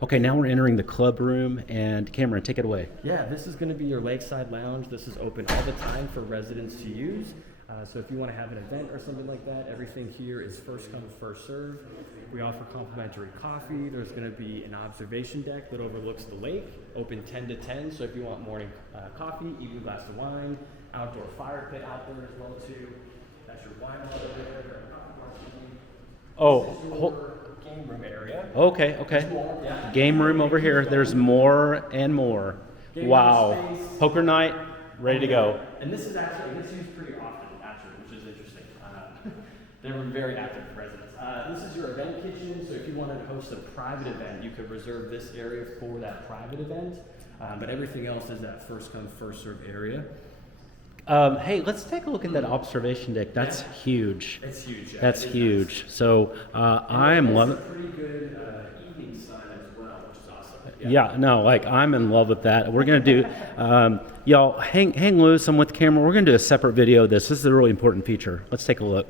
Okay, now we're entering the club room, and Cameron, take it away. Yeah, this is going to be your lakeside lounge. This is open all the time for residents to use. So if you want to have an event or something like that, everything here is first come, first serve. We offer complimentary coffee. There's going to be an observation deck that overlooks the lake, open 10 to 10. So if you want morning coffee, evening glass of wine, outdoor fire pit out there as well too. That's your wine over there. Oh, This is your game room area. okay, okay. Yeah. Game room over here. There's more and more. Game Wow. room space. Poker night, ready to go. And this is actually, it gets used pretty often, actually, which is interesting. They were very active residents. This is your event kitchen, so if you wanted to host a private event, you could reserve this area for that private event. But everything else is that first come, first serve area. Hey, let's take a look at that observation deck. That's huge. It's huge. Yeah. That's It is huge. So I am nice. loving. It's a pretty good evening sun as well, which is awesome. Yeah, no, like I'm in love with that. We're gonna do, y'all hang loose. I'm with the camera. We're gonna do a separate video of this. This is a really important feature. Let's take a look.